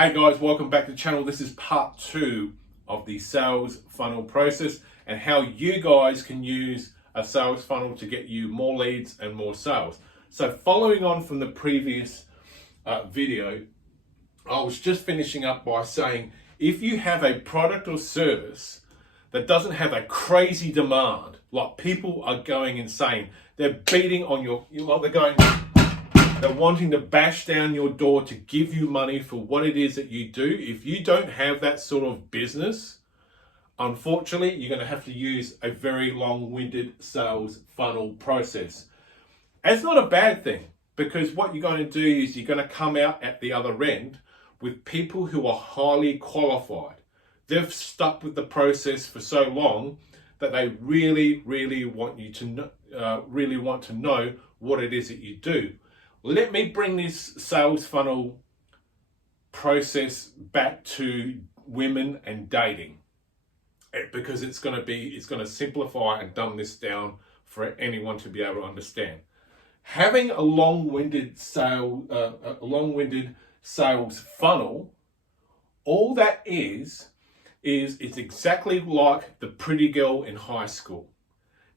Hey guys, welcome back to the channel. This is part 2 of the sales funnel process and how you guys can use a sales funnel to get you more leads and more sales. So following on from the previous video, I was just finishing up by saying if you have a product or service that doesn't have a crazy demand, like people are going insane, they're beating on they're wanting to bash down your door to give you money for what it is that you do. If you don't have that sort of business, unfortunately, you're going to have to use a very long-winded sales funnel process. It's not a bad thing, because what you're going to do is you're going to come out at the other end with people who are highly qualified. They've stuck with the process for so long that they really want you to know what it is that you do. Let me bring this sales funnel process back to women and dating, because it's going to simplify and dumb this down for anyone to be able to understand. Having a long-winded sales funnel, all that is it's exactly like the pretty girl in high school.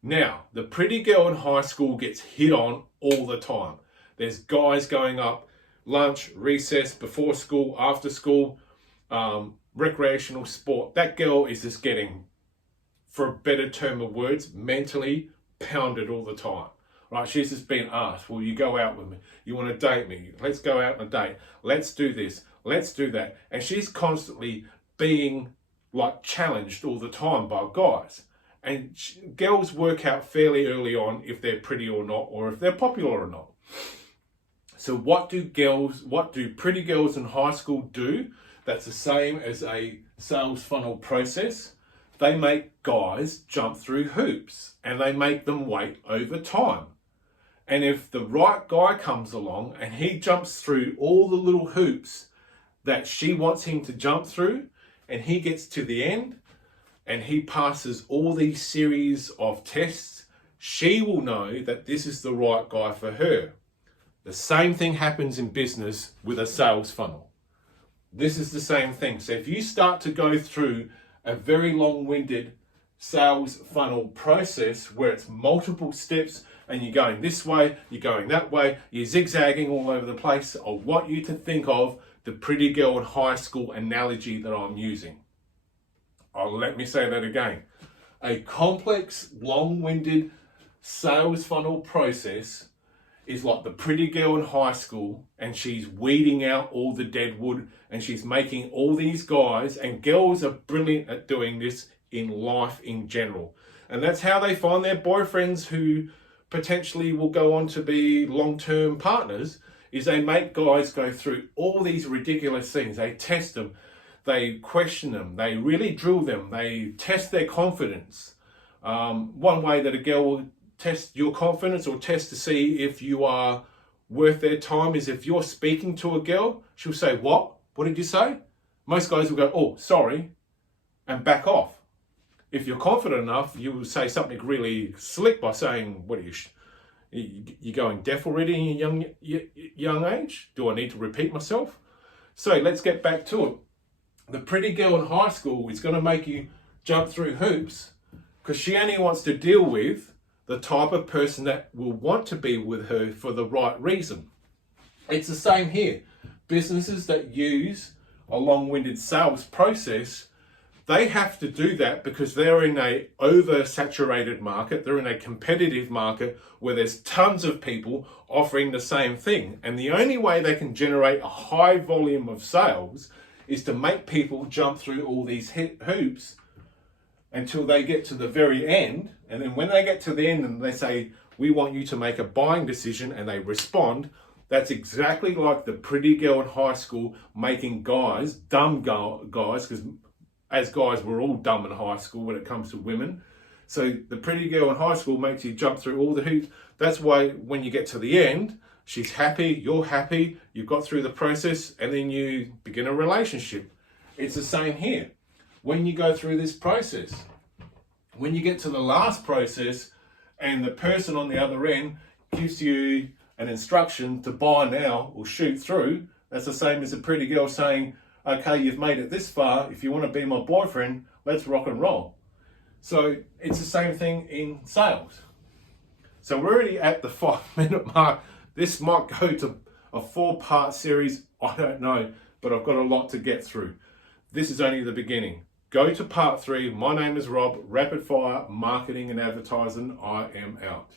Now, the pretty girl in high school gets hit on all the time. There's guys going up lunch, recess, before school, after school, recreational sport. That girl is just getting, for a better term of words, mentally pounded all the time. Right? She's just being asked, will you go out with me? You want to date me? Let's go out on a date. Let's do this. Let's do that. And she's constantly being challenged all the time by guys. And girls work out fairly early on if they're pretty or not, or if they're popular or not. So what do pretty girls in high school do that's the same as a sales funnel process? They make guys jump through hoops, and they make them wait over time. And if the right guy comes along and he jumps through all the little hoops that she wants him to jump through, and he gets to the end and he passes all these series of tests, she will know that this is the right guy for her. The same thing happens in business with a sales funnel. This is the same thing. So if you start to go through a very long-winded sales funnel process where it's multiple steps and you're going this way, you're going that way, you're zigzagging all over the place, I want you to think of the pretty girl in high school analogy that I'm using. Let me say that again. A complex, long-winded sales funnel process is like the pretty girl in high school, and she's weeding out all the dead wood, and she's making all these guys, and girls are brilliant at doing this in life in general. And that's how they find their boyfriends who potentially will go on to be long-term partners, is they make guys go through all these ridiculous things. They test them, they question them, they really drill them, they test their confidence. One way that a girl will test your confidence or test to see if you are worth their time is if you're speaking to a girl, she'll say, what did you say? Most guys will go, oh, sorry, and back off. If you're confident enough, you will say something really slick by saying, what are you going deaf already in your young age? Do I need to repeat myself? So let's get back to it. The pretty girl in high school is going to make you jump through hoops because she only wants to deal with the type of person that will want to be with her for the right reason. It's the same here. Businesses that use a long-winded sales process, they have to do that because they're in a oversaturated market. They're in a competitive market where there's tons of people offering the same thing. And the only way they can generate a high volume of sales is to make people jump through all these hoops until they get to the very end. And then when they get to the end and they say, we want you to make a buying decision, and they respond, that's exactly like the pretty girl in high school making guys, dumb guys, because as guys, we're all dumb in high school when it comes to women. So the pretty girl in high school makes you jump through all the hoops. That's why when you get to the end, she's happy, you're happy, you've got through the process, and then you begin a relationship. It's the same here. When you go through this process, when you get to the last process and the person on the other end gives you an instruction to buy now or shoot through, that's the same as a pretty girl saying, okay, you've made it this far. If you want to be my boyfriend, let's rock and roll. So it's the same thing in sales. So we're already at the 5-minute mark. This might go to a 4-part series. I don't know, but I've got a lot to get through. This is only the beginning. Go to part 3. My name is Rob, Rapid Fire Marketing and Advertising. I am out.